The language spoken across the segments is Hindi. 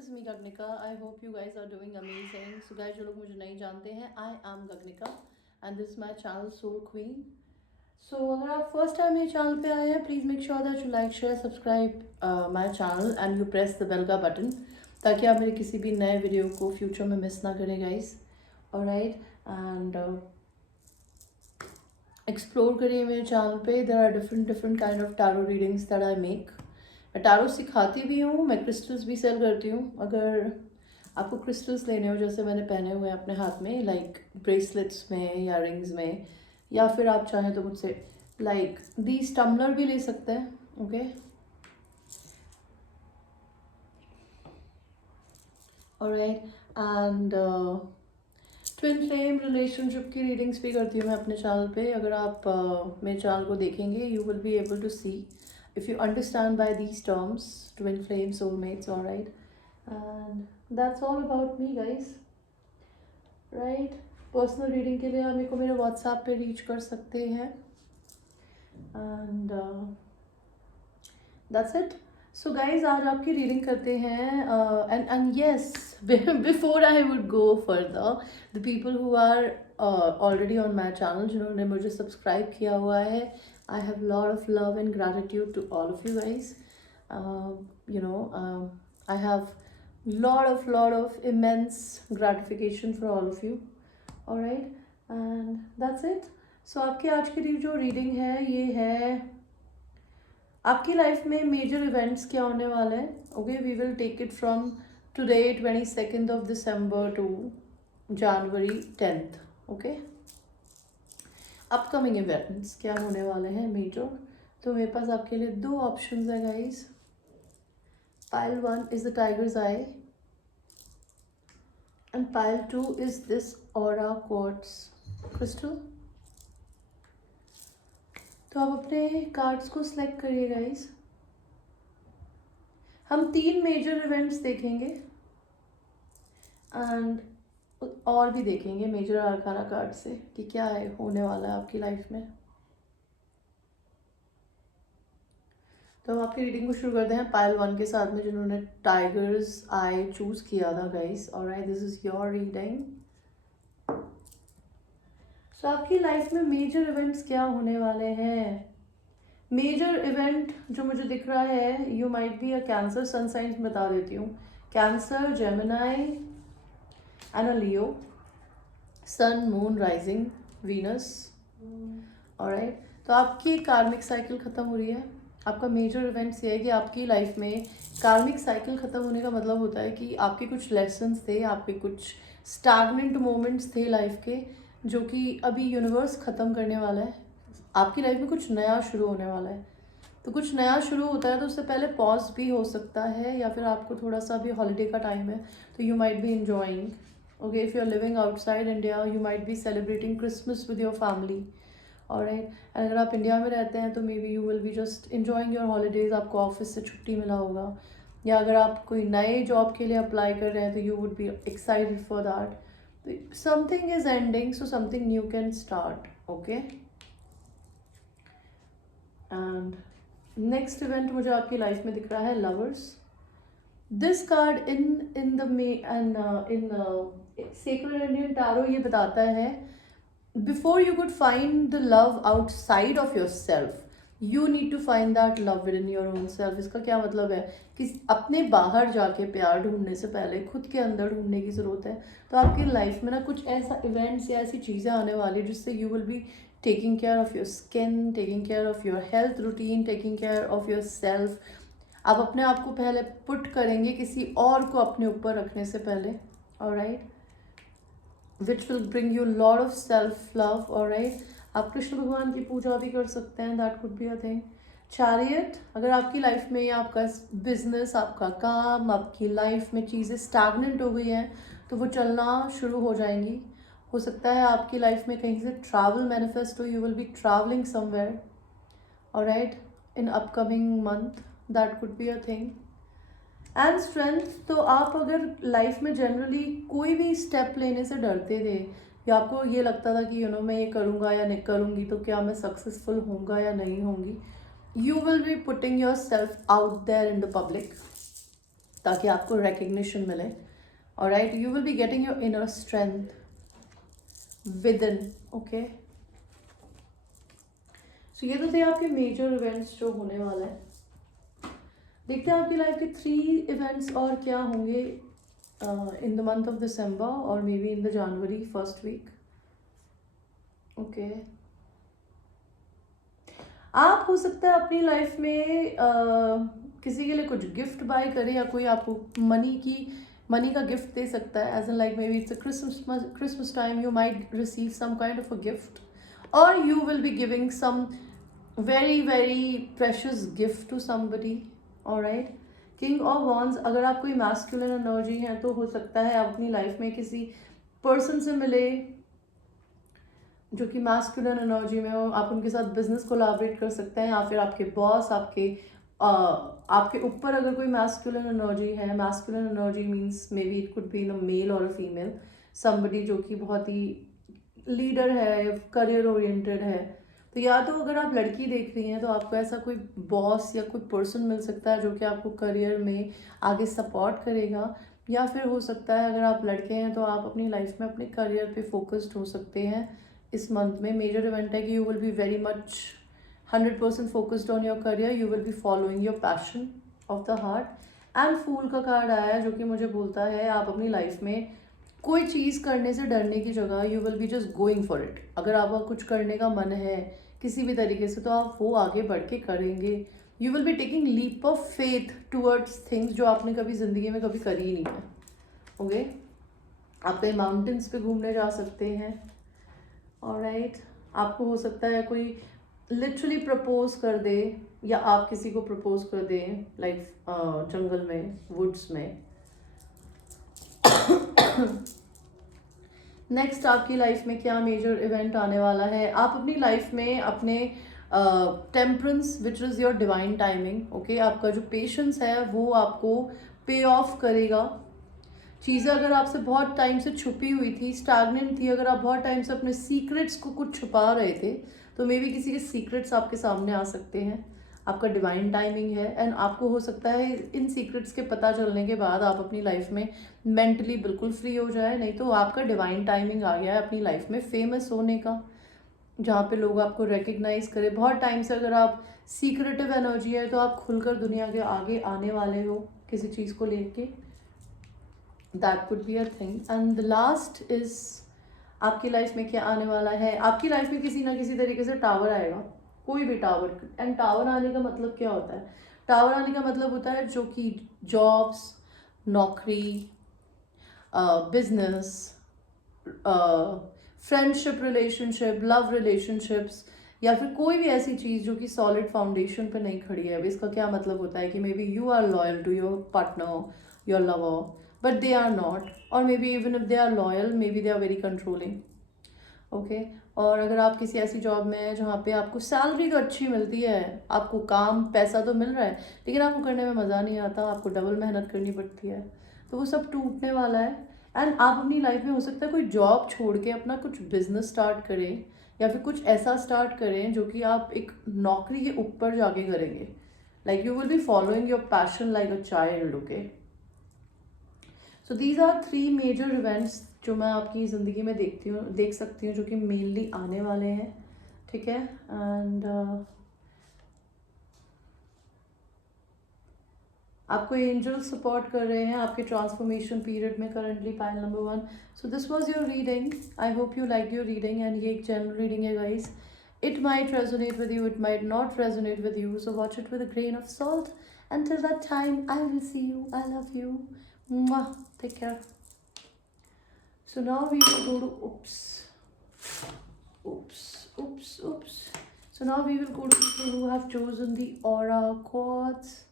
is me Gagnika. I hope you guys are doing amazing. So guys, जो लोग मुझे नहीं जानते हैं, I am Gagnika and this is my channel Soul Queen. So अगर आप first time मेरे channel पे आए हैं, please make sure that you like, share, subscribe my channel and you press the bell का button ताकि आप मेरे किसी भी नए वीडियो को फ्यूचर में मिस ना करें guys. Alright and एक्सप्लोर करिए मेरे चैनल पे. There are different kind of tarot readings that I make. मैं टैरो सिखाती भी हूँ, मैं क्रिस्टल्स भी सेल करती हूँ. अगर आपको क्रिस्टल्स लेने हो जैसे मैंने पहने हुए हैं अपने हाथ में, लाइक ब्रेसलेट्स में या रिंग्स में, या फिर आप चाहें तो मुझसे लाइक दीज टम्बलर भी ले सकते हैं. Okay alright. And twin flame relationship की रीडिंग्स भी करती हूँ मैं अपने चैनल पे. अगर आप मेरे चैनल को देखेंगे you will be able to see if you understand by these terms, twin flame, soulmates. Alright and that's all about me guys. Right, personal reading के लिए आप मेरे को मेरे व्हाट्सएप पे रीच कर सकते हैं. And that's it. So guys आज आपकी रीडिंग करते हैं. And yes, before I would go further, the people who are already on my channel, जिन्होंने मुझे सब्सक्राइब किया हुआ है, I have lot of love and gratitude to all of you guys. You know I have lot of immense gratification for all of you. All right, and that's it. So आपकी आज की जो रीडिंग है ये है आपकी लाइफ में मेजर इवेंट्स क्या होने वाले हैं. Okay, we will take it from today 22nd of December to January 10th. Okay, upcoming events क्या होने वाले हैं मेजर. तो मेरे पास आपके लिए दो ऑप्शंस है guys. Pile 1 is the tiger's eye and pile 2 is this aura quartz crystal. तो आप अपने कार्ड्स को सिलेक्ट करिए गाइस. हम 3 मेजर इवेंट्स देखेंगे एंड और भी देखेंगे मेजर आर्काना कार्ड से कि क्या है होने वाला है आपकी लाइफ में. तो हम आपकी रीडिंग को शुरू करते हैं पाइल 1 के साथ में, जिन्होंने टाइगर्स आई चूज किया था guys. Alright, this is your reading. So आपकी लाइफ में मेजर इवेंट्स क्या होने वाले हैं. मेजर इवेंट जो मुझे दिख रहा है, you might be a Cancer. Sun signs बता देती हूँ, Cancer, Gemini and a Leo. Sun, moon, rising, Venus. Alright, तो आपकी कार्मिक साइकिल खत्म हो रही है. आपका मेजर इवेंट्स ये है कि आपकी लाइफ में कार्मिक साइकिल ख़त्म होने का मतलब होता है कि आपके कुछ लेसन्स थे, आपके कुछ स्टैग्नेंट मोमेंट्स थे लाइफ के, जो कि अभी यूनिवर्स ख़त्म करने वाला है. आपकी लाइफ में कुछ नया शुरू होने वाला है. तो कुछ नया शुरू होता है तो उससे पहले पॉज भी हो सकता है, या फिर आपको थोड़ा सा अभी हॉलीडे का टाइम है तो you might be enjoying. Okay, if you are living outside India you might be celebrating Christmas with your family. Alright, अगर आप इंडिया में रहते हैं तो may B you will be just enjoying your holidays. आपको ऑफिस से छुट्टी मिला होगा, या अगर आप कोई नए जॉब के लिए अप्लाई कर रहे हैं तो you would be excited for that. Something is ending so something new can start. Okay, and next event मुझे आपकी लाइफ में दिख रहा है lovers. This card in the may and in sacred Indian tarot ये बताता है, before you could find the love outside of yourself, you need to find that love within your own self. इसका क्या मतलब है कि अपने बाहर जाके प्यार ढूंढने से पहले खुद के अंदर ढूंढने की ज़रूरत है. तो आपकी लाइफ में ना कुछ ऐसा इवेंट्स या ऐसी चीज़ें आने वाली जिससे you will be taking care of your skin, taking care of your health routine, taking care of your self. आप अपने आप को पहले पुट करेंगे किसी और को अपने ऊपर रखने से पहले. Alright, which will bring you lot of self love. alright, आप कृष्ण भगवान की पूजा भी कर सकते हैं, that could be a thing. Chariot, अगर आपकी लाइफ में आपका बिजनेस, आपका काम, आपकी लाइफ में चीज़ें स्टैग्नेंट हो गई हैं तो वो चलना शुरू हो जाएंगी. हो सकता है आपकी लाइफ में कहीं से ट्रैवल मैनिफेस्ट हो, you will be travelling somewhere. Alright, in upcoming month, that could be a thing. And strength, तो आप अगर लाइफ में जनरली कोई भी स्टेप लेने से डरते थे, या आपको ये लगता था कि मैं ये करूँगा या नहीं करूँगी तो क्या मैं सक्सेसफुल होऊंगा या नहीं होंगी, you will be putting yourself out there in the public. ताकि आपको रिकग्निशन मिले। Alright, you will be getting your inner strength within. Okay, so ये तो थे आपके मेजर इवेंट्स जो होने वाले हैं। देखते हैं आपकी लाइफ के 3 इवेंट्स और क्या होंगे in the month of December और maybe in the January first week. Okay, आप हो सकता है अपनी लाइफ में किसी के लिए कुछ गिफ्ट बाय करें, या कोई आपको मनी का गिफ्ट दे सकता है, as an like maybe it's a Christmas time, you might receive some kind of a gift, और you will be giving some very very precious gift to somebody. alright, king of wands, अगर आप कोई masculine energy है तो हो सकता है आप अपनी लाइफ में किसी पर्सन से मिले जो कि masculine energy में हो, आप उनके साथ बिजनेस कोलैबोरेट कर सकते हैं, या फिर आपके बॉस, आपके ऊपर अगर कोई masculine energy है, masculine energy means maybe it could be in a male or a female, somebody जो कि बहुत ही लीडर है, करियर ओरिएंटेड है। तो या तो अगर आप लड़की देख रही हैं तो आपको ऐसा कोई बॉस या कोई पर्सन मिल सकता है जो कि आपको करियर में आगे सपोर्ट करेगा, या फिर हो सकता है अगर आप लड़के हैं तो आप अपनी लाइफ में अपने करियर पे फोकस्ड हो सकते हैं इस मंथ में। मेजर इवेंट है कि you will be very much 100% focused on your career, you will be following your passion of the heart. And fool का कार्ड आया है जो कि मुझे बोलता है आप अपनी लाइफ में कोई चीज़ करने से डरने की जगह you will be just going for it. अगर आपका कुछ करने का मन है किसी भी तरीके से तो आप वो आगे बढ़ के करेंगे। You will be taking leap of faith towards things जो आपने कभी ज़िंदगी में कभी करी ही नहीं है। ओके, आप कहीं माउंटेन्स पे घूमने जा सकते हैं। ऑलराइट, आपको हो सकता है कोई लिटरली प्रपोज कर दे, या आप किसी को प्रपोज कर दें लाइक जंगल में, वुड्स में। नेक्स्ट आपकी लाइफ में क्या मेजर इवेंट आने वाला है, आप अपनी लाइफ में अपने temperance which is your divine timing. Okay, आपका जो पेशेंस है वो आपको पे ऑफ करेगा। चीज़ें अगर आपसे बहुत टाइम से छुपी हुई थी, स्टैग्नेंट थी, अगर आप बहुत टाइम से अपने सीक्रेट्स को कुछ छुपा रहे थे तो मे बी किसी के सीक्रेट्स आपके सामने आ सकते हैं। आपका डिवाइन टाइमिंग है, एंड आपको हो सकता है इन सीक्रेट्स के पता चलने के बाद आप अपनी लाइफ में मेंटली बिल्कुल फ्री हो जाए, नहीं तो आपका डिवाइन टाइमिंग आ गया है अपनी लाइफ में फेमस होने का, जहाँ पे लोग आपको रिकग्नाइज करें। बहुत टाइम से अगर आप सीक्रेटिव एनर्जी है तो आप खुलकर दुनिया के आगे आने वाले हो किसी चीज़ को लेके। That could be a thing. And the last is आपकी लाइफ में क्या आने वाला है, आपकी लाइफ में किसी ना किसी तरीके से टावर आएगा, कोई भी टावर। एंड टावर आने का मतलब क्या होता है, टावर आने का मतलब होता है जो कि जॉब्स, नौकरी, business, friendship relationship, love relationships, या फिर कोई भी ऐसी चीज़ जो कि सॉलिड फाउंडेशन पे नहीं खड़ी है। अब इसका क्या मतलब होता है कि may be you are loyal to your partner, your lover, but they are not, और maybe even if they are loyal maybe they are very controlling. Okay, और अगर आप किसी ऐसी जॉब में है जहाँ पे आपको सैलरी तो अच्छी मिलती है, आपको काम पैसा तो मिल रहा है, लेकिन आपको करने में मज़ा नहीं आता, आपको डबल मेहनत करनी पड़ती है, तो वो सब टूटने वाला है। एंड आप अपनी लाइफ में हो सकता है कोई जॉब छोड़ के अपना कुछ बिजनेस स्टार्ट करें, या फिर कुछ ऐसा स्टार्ट करें जो कि आप एक नौकरी के ऊपर जाके करेंगे। Like you will be following your passion like a child. Okay, so these are 3 major events जो मैं आपकी ज़िंदगी में देख सकती हूँ, जो कि मेनली आने वाले हैं। ठीक है, एंड आपको एंजल सपोर्ट कर रहे हैं आपके ट्रांसफॉर्मेशन पीरियड में currently, pile number 1। So this was your reading, I hope you like your reading, and ये एक जनरल रीडिंग है guys. It might resonate with you, it might not resonate with you, so watch it with a grain of salt. Until that time, I will see you. I love you. Mwah. Take care. So now we will go to oops. So now we will go to people who have chosen the aura quartz.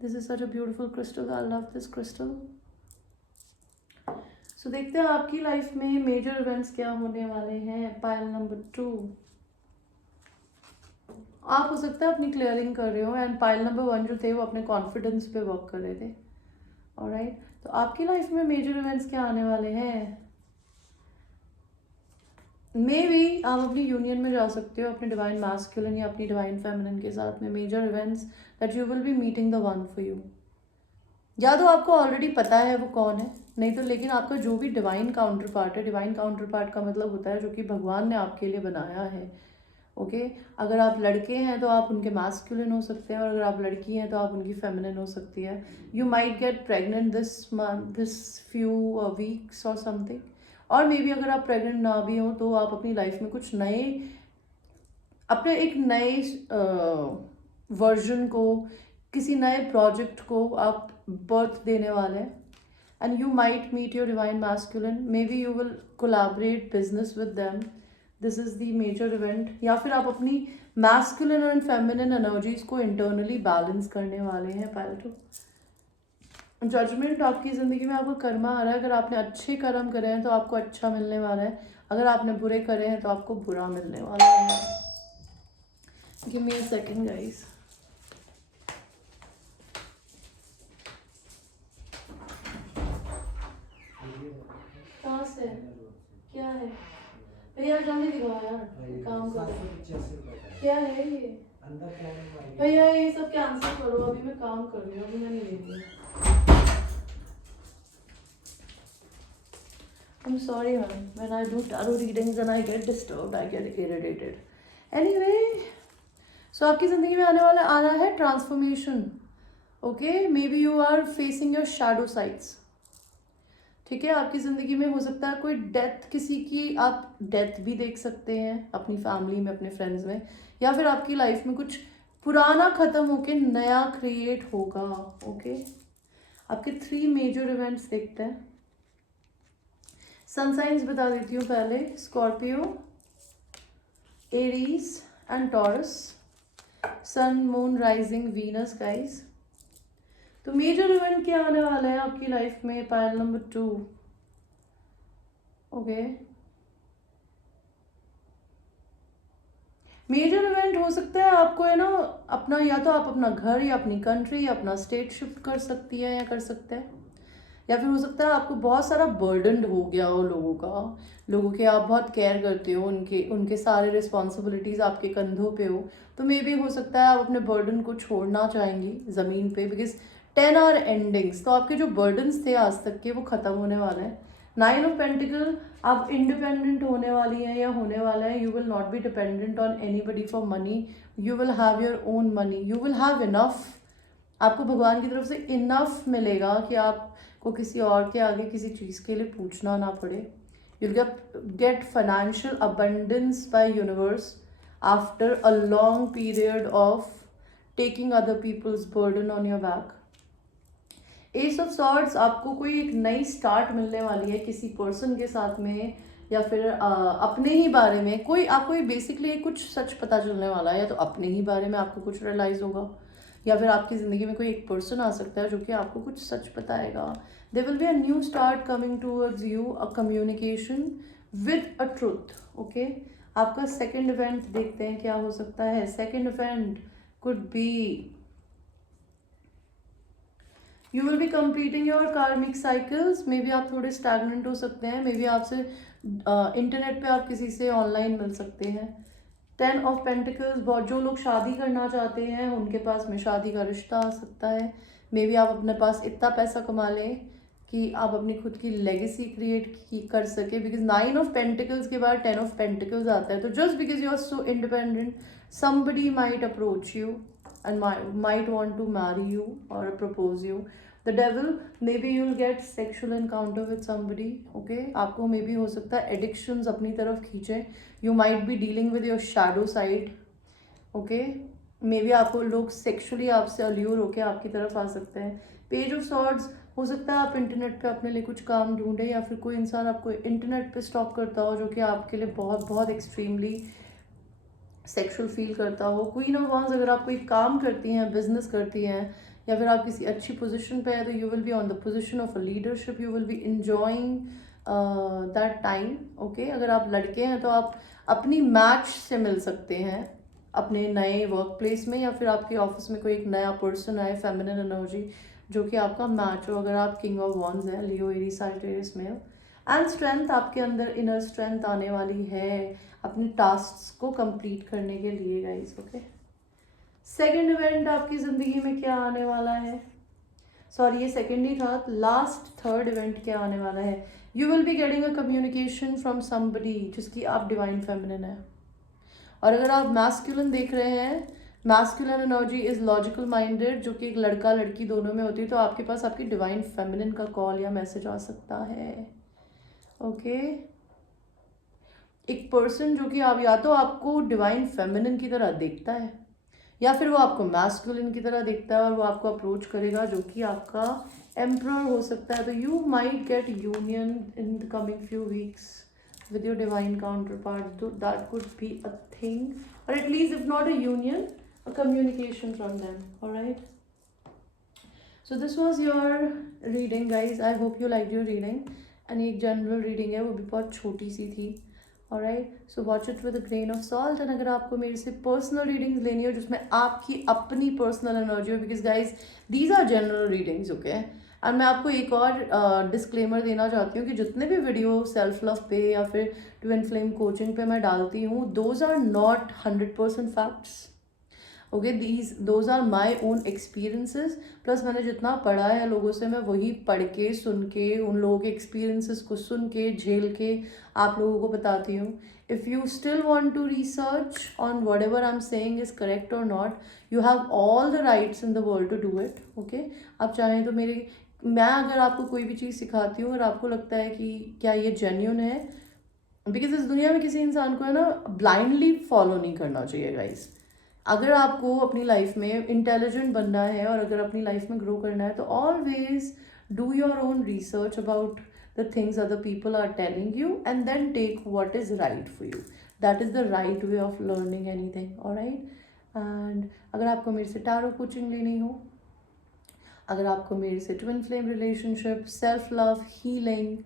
This is such a beautiful crystal. I love this crystal. So देखते हैं आपकी लाइफ में मेजर इवेंट्स क्या होने वाले हैं। पाइल नंबर 2, आप हो सकता है अपनी क्लियरिंग कर रहे हो, एंड पाइल नंबर 1 जो थे वो अपने कॉन्फिडेंस पे वर्क कर रहे थे। ऑलराइट, तो आपकी लाइफ में मेजर इवेंट्स क्या आने वाले हैं। मे बी आप अपनी यूनियन में जा सकते हो अपने डिवाइन मैस्कुलिन या अपनी डिवाइन फेमिनिन के साथ में। Major events that you will be meeting the one for you. या तो आपको ऑलरेडी पता है वो कौन है, नहीं तो लेकिन आपका जो भी डिवाइन काउंटर पार्ट है, डिवाइन काउंटर पार्ट का मतलब होता है जो कि भगवान ने आपके लिए बनाया है। ओके अगर आप लड़के हैं तो आप उनके मैस्कुलिन हो सकते हैं, और अगर आप लड़की हैं तो आप उनकी फेमिनिन हो सकती है। You might get pregnant this month, this few weeks और समथिंग, और मे बी अगर आप प्रेग्नेंट ना भी हो तो आप अपनी लाइफ में कुछ नए, अपने एक नए वर्जन को, किसी नए प्रोजेक्ट को आप बर्थ देने वाले हैं। And you might meet your divine masculine, may B you will collaborate business with them, this is the major event. या फिर आप अपनी मैस्कुलिन एंड फेमिनिन एनर्जीज को इंटरनली बैलेंस करने वाले हैं। पाइल टू जजमेंट, आपकी ज़िंदगी में आपको कर्मा आ रहा है। अगर आपने अच्छे कर्म करे हैं तो आपको अच्छा मिलने वाला है, अगर आपने बुरे करे हैं तो आपको बुरा मिलने वाला है। Give me a second guys. कहाँ से क्या है भैया, जल्दी दिखाओ यार, काम करो। क्या है ये भैया, ये सब कैंसिल करो, अभी मैं काम कर रही हूँ, अभी मैं नहीं ले रही हूँ। I'm sorry, hon. When I do tarot readings and I get disturbed, I get irritated. Anyway, so आपकी ज़िंदगी में आना है transformation. Okay may B you are facing your shadow sides. ठीक है, आपकी ज़िंदगी में हो सकता है कोई डेथ, किसी की आप डेथ भी देख सकते हैं अपनी फैमिली में, अपने फ्रेंड्स में, या फिर आपकी लाइफ में कुछ पुराना ख़त्म होके नया क्रिएट होगा। ओके आपके 3 मेजर इवेंट्स देखते हैं। सन साइंस बता देती हूँ पहले, Scorpio, Aries and Taurus, sun moon rising Venus guys. तो मेजर इवेंट क्या आने वाला है आपकी लाइफ में? Pile number 2। Okay major event हो सकता है आपको, है ना, अपना, या तो आप अपना घर या अपनी कंट्री या अपना स्टेट शिफ्ट कर सकती है या कर सकते हैं, या फिर हो सकता है आपको बहुत सारा बर्डन हो गया हो लोगों के आप बहुत केयर करते हो, उनके उनके सारे रिस्पॉन्सिबिलिटीज़ आपके कंधों पे हो, तो मे भी हो सकता है आप अपने बर्डन को छोड़ना चाहेंगी ज़मीन पे, बिकॉज 10 आर एंडिंग्स, तो आपके जो बर्डन्स थे आज तक के वो ख़त्म होने वाले हैं। 9 ऑफ पेंटिकल, आप इंडिपेंडेंट होने वाली हैं या होने वाला है। You will not be dependent on any buddy for money, you will have your own money, you will have enough. आपको भगवान की तरफ से इनफ मिलेगा कि आपको किसी और के आगे किसी चीज़ के लिए पूछना ना पड़े। you'll get financial abundance by universe after a long period of taking other people's burden on your back. S of swords, आपको कोई एक नई स्टार्ट मिलने वाली है किसी पर्सन के साथ में, या फिर अपने ही बारे में कोई आपको बेसिकली कुछ सच पता चलने वाला है, या तो अपने ही बारे में आपको कुछ रियलाइज होगा, या फिर आपकी ज़िंदगी में कोई एक पर्सन आ सकता है जो कि आपको कुछ सच बताएगा। There will be a new start coming towards you, a communication with a truth. Okay आपका सेकेंड इवेंट देखते हैं क्या हो सकता है। Second event could be you will be completing your karmic cycles. May be आप थोड़े स्टैगनेंट हो सकते हैं, मे बी आपसे इंटरनेट पे आप किसी से ऑनलाइन मिल सकते हैं। 10 ऑफ पेंटिकल्स, बहुत जो लोग शादी करना चाहते हैं उनके पास में शादी का रिश्ता आ सकता है। मे बी आप अपने पास इतना पैसा कमा लें कि आप अपनी खुद की लेगेसी क्रिएट कर सके, बिकॉज 9 ऑफ पेंटिकल्स के बाद 10 ऑफ पेंटिकल्स आता है। तो just because you are so independent, somebody might approach you and might want to marry you or propose you. The devil, maybe you'll get sexual encounter with somebody. Okay आपको मे बी हो सकता है एडिक्शंस अपनी तरफ खींचे, you might be dealing with your shadow side. Okay may B आपको लोग सेक्सुअली आपसे अल्यूर होके आपकी तरफ आ सकते हैं। पेज ऑफ सॉर्ड्स, हो सकता है आप इंटरनेट पे अपने लिए कुछ काम ढूंढें, या फिर कोई इंसान आपको इंटरनेट पे स्टॉक करता हो जो कि आपके लिए बहुत बहुत एक्सट्रीमली सेक्सुअल फील करता हो। क्वीन ऑफ वांस, अगर आप कोई काम करती हैं, बिजनेस करती हैं, या फिर आप किसी अच्छी पोजीशन पे है, तो you will be on the position of a leadership, you will B enjoying that time. Okay अगर आप लड़के हैं तो आप अपनी मैच से मिल सकते हैं अपने नए वर्क प्लेस में, या फिर आपके ऑफिस में कोई एक नया पर्सन आए, फेमिनिन एनर्जी जो कि आपका मैच हो। अगर आप किंग ऑफ वांस हैं, Leo, Aries, Sagittarius male. And strength, आपके अंदर इनर स्ट्रेंथ आने वाली है अपने टास्क्स को कंप्लीट करने के लिए गाइस। ओके सेकेंड इवेंट आपकी ज़िंदगी में क्या आने वाला है? सॉरी ये सेकेंड ही था, लास्ट थर्ड इवेंट क्या आने वाला है, you will be getting a communication from somebody जिसकी आप डिवाइन फेमिनिन है। और अगर आप मैस्कुलिन देख रहे हैं, masculine energy is logical minded, जो कि एक लड़का लड़की दोनों में होती है, तो आपके पास आपकी डिवाइन फेमिनिन का कॉल या मैसेज आ सकता है। ओके एक पर्सन जो कि आप या तो आपको डिवाइन फेमिनिन की तरह देखता है या फिर वो आपको मैस्कुलिन की तरह देखता है और वो आपको अप्रोच करेगा जो कि आपका एम्परर हो सकता है। तो you might get union in the coming few weeks with your divine counterpart. That could be a thing, or at least if not a union, a communication from them. All right, so this was your reading guys. I hope you liked your reading, and एक general reading है वो भी बहुत छोटी सी थी। Alright, so watch it with a grain of salt, and अगर आपको मेरे से personal readings लेनी हो जिसमें आपकी अपनी personal energy हो, because guys these are general readings, okay? और मैं आपको एक और डिस्क्लेमर देना चाहती हूँ कि जितने भी वीडियो सेल्फ लव पे या फिर ट्विन फ्लेम कोचिंग पे मैं डालती हूँ, those are not 100% facts, okay, those are my own experiences. Plus मैंने जितना पढ़ा है लोगों से, मैं वही पढ़ के सुन के उन लोगों के एक्सपीरियंसेस को सुन के झेल के आप लोगों को बताती हूँ। If you still want to research on whatever I am saying is correct और not, you have all the rights in the world to do it, okay. आप चाहें तो मैं अगर आपको कोई भी चीज़ सिखाती हूँ और आपको लगता है कि क्या ये जेन्यून है, बिकॉज इस दुनिया में किसी इंसान को है ना ब्लाइंडली फॉलो नहीं करना चाहिए गाइस। अगर आपको अपनी लाइफ में इंटेलिजेंट बनना है और अगर अपनी लाइफ में ग्रो करना है तो always do your own research about the things other people are telling you and then take what is right for you. That is the right way of learning anything, alright. And अगर आपको मेरे से टैरो कोचिंग लेनी हो, अगर आपको मेरे से twin flame relationship, self love, healing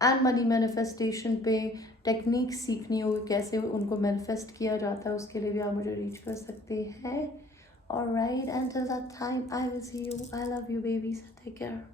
and money manifestation पे टेक्निक सीखनी हो, कैसे उनको मैनिफेस्ट किया जाता है, उसके लिए भी आप मुझे रीच कर सकते हैं। Alright, until that time I will see you. I love you babies. Take care.